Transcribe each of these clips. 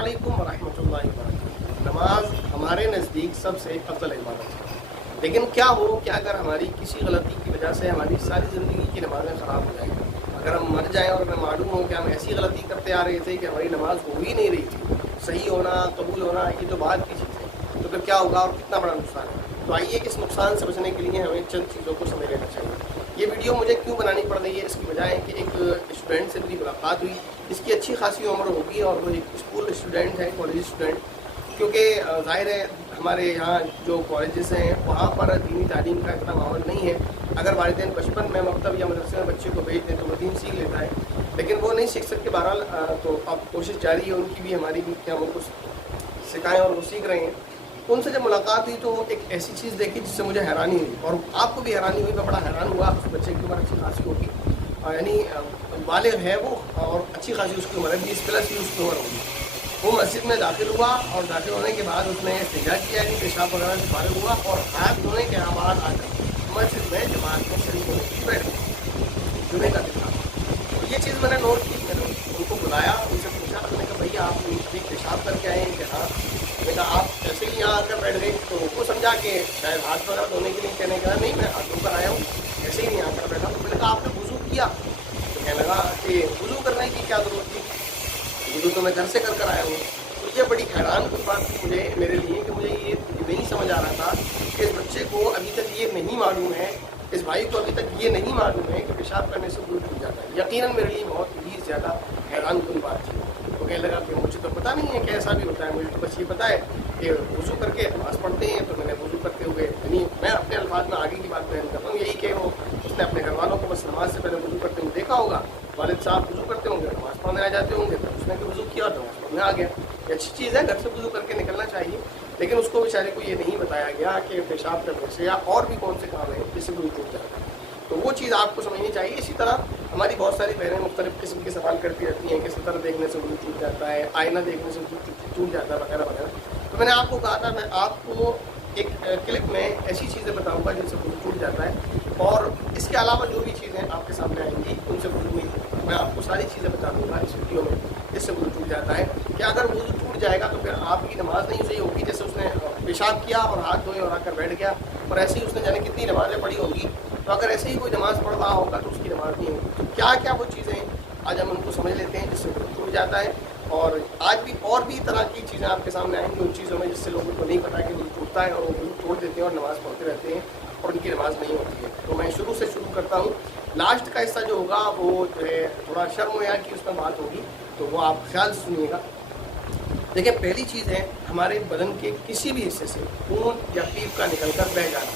अस्सलामुअलैकुम वरहमतुल्लाहि वबरकातुहू। नमाज हमारे नज़दीक सबसे अफजल इबादत है, लेकिन क्या हो कि अगर हमारी किसी गलती की वजह से हमारी सारी ज़िंदगी की नमाज़ें ख़राब हो जाएंगी। अगर हम मर जाएं और हमें मालूम हो कि हम ऐसी गलती करते आ रहे थे कि हमारी नमाज हो ही नहीं रही थी, सही होना कबूल होना ये तो बात की चीज़ है, तो फिर क्या होगा और कितना बड़ा नुकसान है। तो आइए इस नुकसान से बचने के लिए हमें चंद चीज़ों को समझ लेना चाहिए। ये वीडियो मुझे क्यों बनानी पड़ रही है, इसकी वजह है कि एक स्टूडेंट से मेरी मुलाकात हुई। इसकी अच्छी खासी उम्र होगी और वो एक स्कूल स्टूडेंट है, कॉलेज स्टूडेंट, क्योंकि ज़ाहिर है हमारे यहाँ जो कॉलेजेस हैं वहाँ पर दीनी तालीम का इतना माहौल नहीं है। अगर वालिदैन बचपन में मकतब या मदरसे में बच्चे को भेज दें तो वो दीन सीख लेता है, लेकिन वो नहीं सीख सकते। बहरहाल तो अब कोशिश जारी है उनकी भी हमारी भी कि हम उनको सिखाएँ और वो सीख रहे हैं। उनसे जब मुलाकात हुई तो एक ऐसी चीज़ देखी जिससे मुझे हैरानी हुई और आपको भी हैरानी हुई। मैं बड़ा हैरान हुआ। उस बच्चे की उम्र अच्छी खासी होगी, यानी बालिग है वो, और अच्छी खासी उसकी उम्र है, 20+ की उसकी उम्र होगी। वो मस्जिद में दाखिल हुआ और दाखिल होने के बाद उसने इस्तिंजा किया कि पेशाब वगैरह से फारिग हुआ और हाथ धोने के बाद आकर मस्जिद में जमात में शरीक होने की बैठ गई। जुमे का दिन था। तो ये चीज़ मैंने नोट की। मैंने उनको बुलाया, उनसे पूछा, मैंने कहा भैया आप पेशाब करके आए हैं? कि हाँ। मैंने कहा आप ऐसे ही यहाँ आकर बैठ गए? तो वो समझा कि शायद हाथ वगैरह धोने के लिए, कहने का नहीं मैं हाथ धोकर आया हूँ, ऐसे ही नहीं आकर बैठा। तो मैंने कहा आपने वुज़ू किया? तो कहने लगा कि वुज़ू करने की क्या ज़रूरत थी, वुज़ू तो मैं घर से कर आया हूँ। तो ये बड़ी हैरान की बात थी मुझे, मेरे लिए, कि मुझे ये नहीं समझ आ रहा था कि इस बच्चे को अभी तक ये नहीं मालूम है, इस भाई को अभी तक ये नहीं मालूम है कि पेशाब करने से वुज़ू टूट जाता है। यकीनन मेरे लिए बहुत ही ज़्यादा हैरान कुन बात थी। तो कहने लगा कि मुझे तो पता नहीं है कि ऐसा भी होता है, मुझे तो बस ये पता है कि वुज़ू करके नमाज़ पढ़ते हैं। तो मैंने वुज़ू करते हुए, यानी मैं अपने अल्फाज में आगे की बात बयान कर रहा हूँ, यही कि वो उसने अपने घर वालों को बस नमाज से पहले वुज़ू करते हुए देखा होगा। वालिद साहब वुज़ू करते होंगे, नमाज़ पढ़ने आ जाते होंगे, तो उसने भी वुज़ू किया तो नमाज़ पढ़ने आ गया। ये अच्छी चीज़ है, घर से वुज़ू करके निकलना चाहिए, लेकिन उसको बेचारे को ये नहीं बताया गया कि पेशाब करने से या और भी कौन से काम है जिससे वुज़ू टूट जाता है। तो वो चीज़ आपको समझनी चाहिए। इसी तरह हमारी बहुत सारी बहनें मुख्तलिफ़ किस्म के सवाल करती रहती हैं कि सतर देखने से वुज़ू टूट जाता है, आईना देखने से वुज़ू टूट जाता है, वगैरह वगैरह। तो मैंने आपको कहा था मैं आपको एक क्लिप में ऐसी चीज़ें बताऊंगा जिनसे वुज़ू टूट जाता है, और इसके अलावा जो भी चीज़ें आपके सामने आएंगी उनसे वुज़ू नहीं टूटता। मैं आपको सारी चीज़ें बता दूँगा इस वीडियो में जिससे वुज़ू टूट जाता है। कि अगर वुज़ू टूट जाएगा तो फिर आपकी नमाज़ नहीं सही होगी। जैसे उसने पेशाब किया और हाथ धोए और आकर बैठ गया, और ऐसे ही उसने जाने कितनी नमाज़ें पढ़ी होगी, तो अगर ऐसे ही कोई नमाज़ पढ़ रहा होगा तो उसकी नमाज़ नहीं होगी। तो क्या क्या वो चीज़ें आज हम उनको समझ लेते हैं जिससे वुज़ू टूट जाता है। और आज भी और भी तरह की चीज़ें आपके सामने आएंगी उन चीज़ों में जिससे लोगों को नहीं पता कि वुज़ू टूटता है, और वो वुज़ू तोड़ देते हैं और नमाज़ पढ़ते रहते हैं और उनकी नमाज़ नहीं होती है। तो मैं शुरू से शुरू करता हूँ। लास्ट का हिस्सा जो होगा वो जो है थोड़ा शर्म या की उसमें बात होगी, तो वो आप ख्याल से सुनिएगा। देखिए, पहली चीज़ है हमारे बदन के किसी भी हिस्से से खून या पीप का निकलकर बह जाना।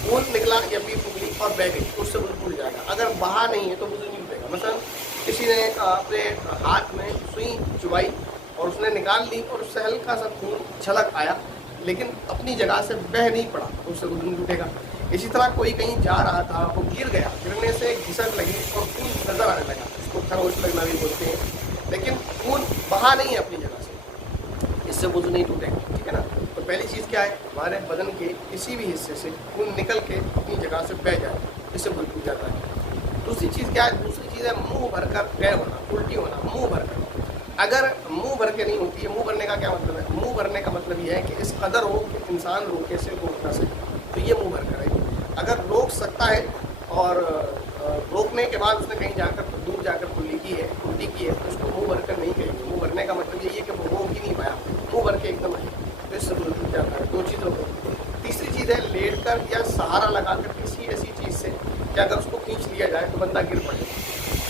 खून निकला या पीप उगली और बह गई तो उससे वुज़ू टूट जाएगा। अगर बहा नहीं है तो वुज़ू नहीं टूटेगा। मसलन किसी ने अपने हाथ में सुई चुबाई और उसने निकाल ली और उससे हल्का सा खून छलक आया, लेकिन अपनी जगह से बह नहीं पड़ा तो उससे वुज़ू नहीं टूटेगा। इसी तरह कोई कहीं जा रहा था, वो गिर गया, गिरने से घिसक लगी और खून नज़र आने लगा, उसको खरोच लगना भी बोलते हैं, लेकिन खून बहा नहीं है अपनी जगह से, इससे वुज़ू नहीं टूटेगा। ठीक है ना। तो पहली चीज़ क्या है, हमारे बदन के किसी भी हिस्से से खून निकल के अपनी जगह से बह जाए, इससे वुज़ू टूट जाता है। दूसरी चीज़ क्या है, दूसरी चीज़ है मुंह भरकर गए होना, उल्टी होना मुंह भरकर। अगर मुंह भर के नहीं होती है, मुंह भरने का क्या मतलब है, मुंह भरने का मतलब ये है कि इस कदर हो कि इंसान रोके से रोक ना सके, तो ये मुंह भर कर है। अगर रोक सकता है और रोकने के बाद उसने कहीं जाकर दूर जाकर उल्टी की है तो उसको मुंह भर कर नहीं कहेंगे। मुंह भरने का मतलब यही है कि वो रोक ही नहीं पाया, मुंह भर के एकदम है, तो इससे वुज़ू टूट जाता है। दो चीज़ों को। तीसरी चीज़ है लेट कर या सहारा लगाकर किसी ऐसी चीज़ से कि अगर उसको खींच लिया जाए तो बंदा गिर पड़े,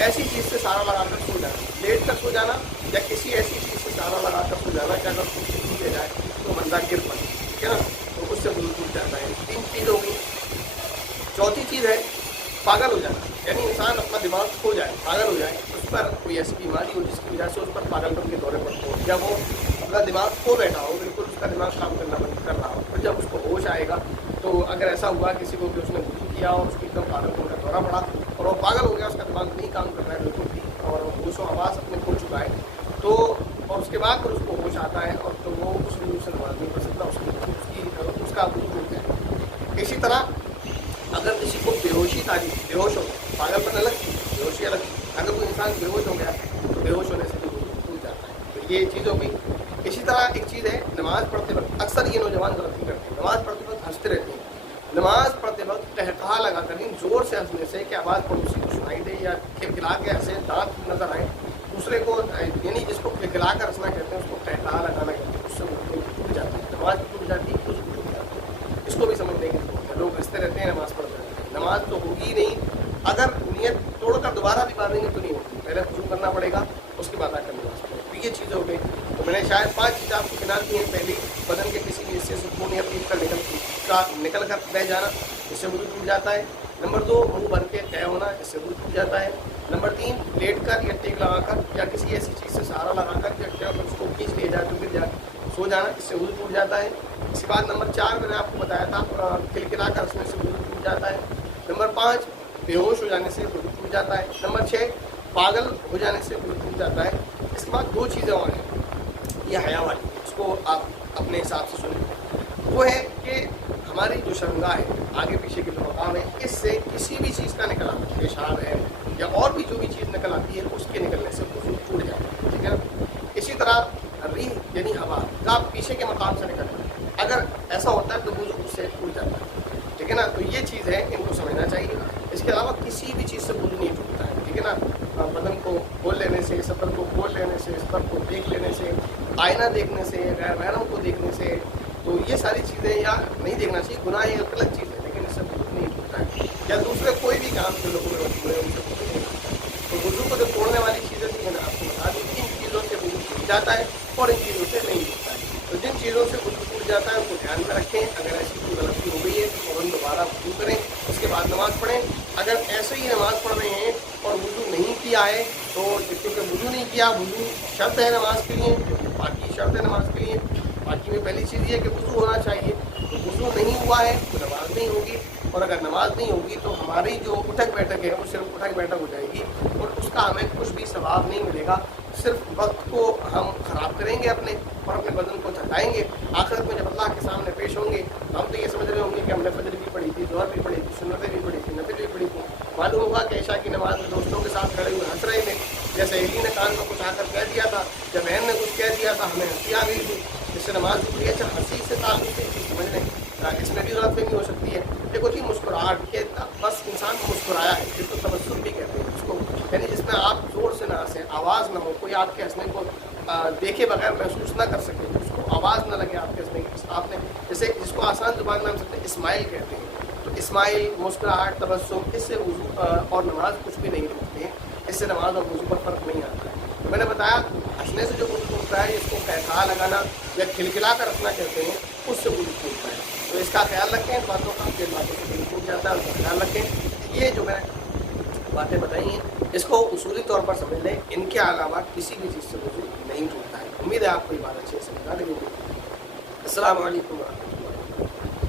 ऐसी चीज़ से सहारा लगाकर सो जाना, लेट कर सो जाना, या किसी ऐसी चीज़ से सहारा लगाकर सो जाना कि अगर उसको खींच लिया जाए तो बंदा गिर पड़े। ठीक है ना। तो उससे वुज़ू टूट जाता है। 3 चीज़ हो गई। चौथी चीज़ है पागल हो जाना, यानी इंसान अपना दिमाग खो जाए, पागल हो जाए, उस पर कोई ऐसी बीमारी हो जिसकी वजह से उस पर पागलपन के दौरे पड़ते हो, या वो अपना दिमाग खो बैठा हो, बिल्कुल उसका दिमाग काम करना बंद कर रहा हो। फिर जब उसको होश आएगा, तो अगर ऐसा हुआ किसी को कि उसने वुज़ू किया और उसको एकदम पागलपन का दौरा पड़ा और वो पागल हो गया, उसका दिमाग नहीं काम कर रहा है बिल्कुल भी, और होश व हवास अपने खो चुका है, तो और उसके बाद फिर उसको होश आता है और तो वो उस वजह से नमाज़ नहीं पढ़ सकता, उसका वुज़ू टूट जाए। इसी तरह अगर किसी को बेहोशी तारी, बेहोश हो गया, पागलपन अलग चीज़, बेहोशी अलग चीज़, अगर कोई इंसान बेहोश हो गया तो बेहोश होने से भी वुज़ू टूट जाता है। तो ये चीज़ हो गई। इसी तरह एक चीज़ है, नमाज़ पढ़ते वक्त अक्सर ये नौजवान गलती करते हैं, नमाज़ पढ़ते वक्त हंसते रहते हैं। नमाज पढ़ते वक्त टहका लगा कर नहीं, जोर से हंसने से कि आवाज़ पड़ोसी को सुनाई दे या खिलखिला के हंसे, दांत नजर आए दूसरे को, यानी जिसको खिलखिला कर हंसना कहते हैं उसको टहका लगाना कहते हैं, उससे वो टूट जाती है, नमाज टूट जाती है, कुछ टूट जाती है। इसको भी समझने की जरूरत है। लोग हंसते रहते हैं, नमाज पढ़ते रहते हैं, नमाज तो होगी ही नहीं। अगर नीयत तोड़कर दोबारा भी पढ़ेंगे तो नहीं होगी, पहले वज़ू करना पड़ेगा, उसके बाद आकर नमाज पढ़ें। तो ये चीज़ें हो गई। तो मैंने शायद 5 चीज़ें आपको गिना दी हैं। पहली, बदन के किसी भी हिस्से से खून या पीप का निकल कर बह जाना, इससे वज़ू टूट जाता है। नंबर 2, मुंह भर के तय होना, इससे वज़ू टूट जाता है। नंबर 3, लेट कर या टेक लगाकर या किसी ऐसी चीज़ से सहारा लगाकर या उसको खींच लिया जाए तो गिर जाए, सो जाना, इससे वज़ू टूट जाता है। इसके बाद नंबर 4 मैंने आपको बताया था, खिलखिला कर हंसने से वज़ू टूट जाता है। नंबर 5, बेहोश हो जाने से वज़ू टूट जाता है। नंबर 6, पागल हो जाने से वज़ू टूट जाता है। इसके बाद 2 चीज़ें और हैं, ये हया वाली, इसको आप अपने हिसाब से सुनें। वो है कि हमारी जो शर्मगाह है, आगे पीछे के जो मकाम है, इससे किसी भी चीज़ का निकल आना, पेशाब है या और भी जो भी चीज़ निकल आती है, उसके निकलने से वज़ू टूट जाता है, ठीक है ना। इसी तरह रीह यानी हवा का पीछे के मकाम से निकलना, अगर ऐसा होता है तो वज़ू उससे टूट जाता है, ठीक है ना। तो ये चीज़ है, इनको समझना चाहिए। इसके अलावा किसी भी चीज़ से वज़ू नहीं टूटता है, ठीक है ना। बदन को खोल लेने से, सतर को खोल लेने से, सतर को देख लेने से, आईना देखने से, गैर महरम को देखने से, तो ये सारी चीज़ें या नहीं देखना चाहिए, गुनाह ये अलग चीज़ है, लेकिन इससे वज़ू नहीं टूटता है। या दूसरे कोई भी काम जो लोगों में मजबूर है उनसे वज़ू नहीं टूटता है। तो वज़ू को जो तोड़ने वाली चीज़ें थी मैंने आपको बता दी, इन चीज़ों से वज़ू टूट जाता है और इन चीज़ों से नहीं टूटता है। तो जिन चीज़ों से वज़ू टूट जाता है उनको ध्यान में रखें। अगर ऐसी कोई गलती हो गई है तो फ़ौरन दोबारा वज़ू करें, उसके बाद नमाज़ पढ़ें। अगर ऐसे ही नमाज़ पढ़ रहे हैं और वज़ू नहीं किया है तो क्योंकि वज़ू नहीं किया, वज़ू शर्त है नमाज के लिए, क्योंकि पाकी शर्त है नमाज के लिए। पाकी में पहली चीज़ ये कि वज़ू होना चाहिए, तो वज़ू नहीं हुआ है तो नमाज नहीं होगी, और अगर नमाज नहीं होगी तो हमारी जो उठक बैठक है वो सिर्फ उठक बैठक हो जाएगी और उसका हमें कुछ भी सवाब नहीं मिलेगा। सिर्फ वक्त को हम ख़राब करेंगे अपने और अपने बदन को थकाएंगे। आखिरत में जब अल्लाह के सामने पेश होंगे तो हम तो ये समझ रहे होंगे कि हमने फजर भी पढ़ी थी, ज़ोहर भी पढ़ी थी, सुन्नतें भी पढ़ी थी, नफिल भी पढ़ी थी। मालूम होगा कि इशा की नमाज में दोस्तों के साथ खड़े हुए हंस रहे थे, या सहेली ने कान में कुछ आकर कह दिया था, या बहन ने कुछ कह दिया था, हमें हंसी आ गई थी, जिससे नमाज टूट गई। अच्छा, हंसी से ताल्लुक़ है, समझ लें, इसमें भी गलतफहमी हो सकती है। एक होती है मुस्कुराहट के, बस इंसान मुस्कुराया है, जिसको तबस्सुम भी कहते हैं, उसको यानी जिसमें आप जोर से ना हंसें, आवाज़ ना हो, कोई आपके हंसने को देखे बगैर महसूस ना कर सके, उसको आवाज़ ना लगे आपके हंसने की। आपने जैसे जिसको आसान जुबान में हम सकते हैं इस्माइल कहते हैं, तो इस्माइल, मुस्कुराहट, तबस्सुम, इससे वज़ू और नमाज कुछ भी नहीं टूटते हैं, इससे नमाज और वज़ू पर फ़र्क नहीं आता है। तो मैंने बताया हंसने से जो वज़ू टूटता है, इसको कहका लगाना या खिलखिला कर रखना कहते हैं, उससे वज़ू टूटता है। तो इसका ख्याल रखें, इन बातों का, जिन बातों से वज़ू टूट जाता है उसका ख्याल रखें। ये जो मैंने बातें बताई हैं इसको उसूली तौर पर समझ लें, इनके अलावा किसी भी चीज़ से वज़ू नहीं टूटता है। उम्मीद है आपको ये बात अच्छे से समझा देगी। अस्सलाम वालेकुम।